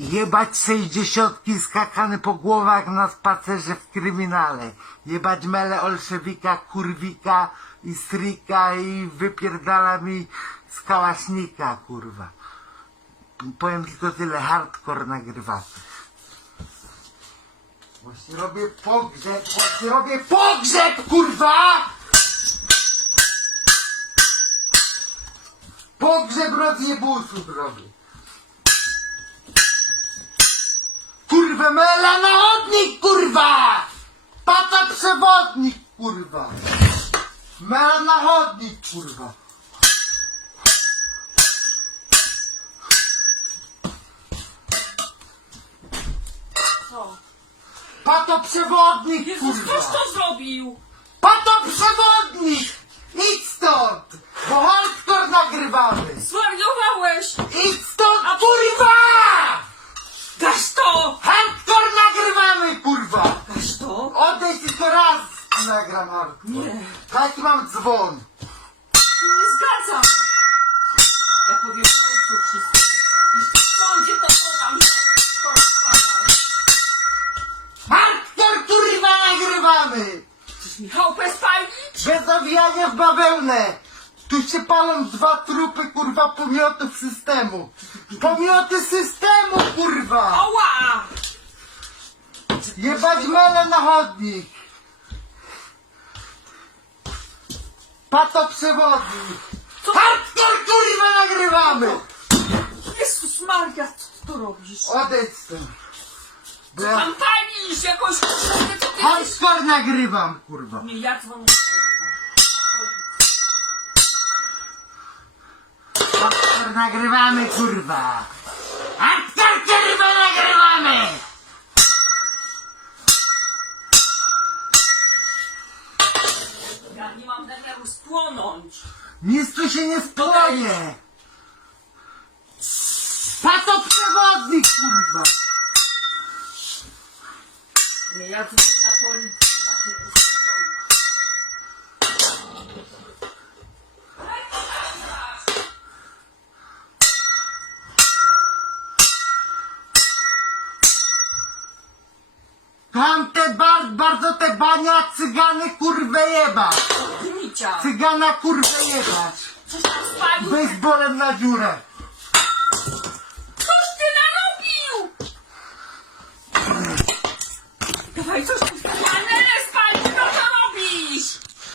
Jebać sześćdziesiątki skakane po głowach na spacerze w kryminale. Jebać mele olszewika, kurwika i strika i wypierdala mi z kałaśnika, kurwa. Powiem tylko tyle, hardcore nagrywacy. Właśnie robię pogrzeb, właśnie robię pogrzeb, kurwa! Pogrzeb rozjebusów robię. Kurwa, mela na chodnik, kurwa! Pata przewodnik, kurwa! Mela na chodnik, kurwa! Co? Pato przewodnik, Jezus, ktoś kurwa! to zrobił! Pato przewodnik! Idź stąd! Bo hardcore nagrywamy! Zwariowałeś! Idź stąd, kurwa! Dasz to! Hardcore nagrywamy, kurwa! Dasz to? Odejdź tylko raz nagram hardcore. Nie. Taki mam dzwon. Nie zgadzam! Ja powiem ojcu wszystko. Jeśli w sądzie to podam, że. Hardcore, kurwa, nagrywamy! Chcesz Michał spalić? Bez zawijania w bawełnę! Tu się palą dwa trupy, kurwa, pomiotów systemu. Pomioty systemu, kurwa! Ała! Jebać mele na chodnik! Pato przewodnik! Co? Hardcore, kurwa, nagrywamy! Jezus Maria, co ty tu robisz? Odejdź stąd. Bo ja Tam palisz jakąś koszulkę, co ty jesteś? hardcore nagrywam, kurwa. Nie, ja dzwonię. Hardcore nagrywamy, kurwa! Hardcore, kurwa, nagrywamy! Zamiaru spłonąć. Nic tu się nie spłonie! Pato przewodnik, kurwa! Nie, ja dzwonię na policję. Ja się uspokoję. Tam te bar, bardzo te bania cygany kurwę jebać! Gnicia! Cygana kurwę jebać! Coś tam spalił? Baseballem na dziurę! Coś ty narobił! Dawaj, coś tu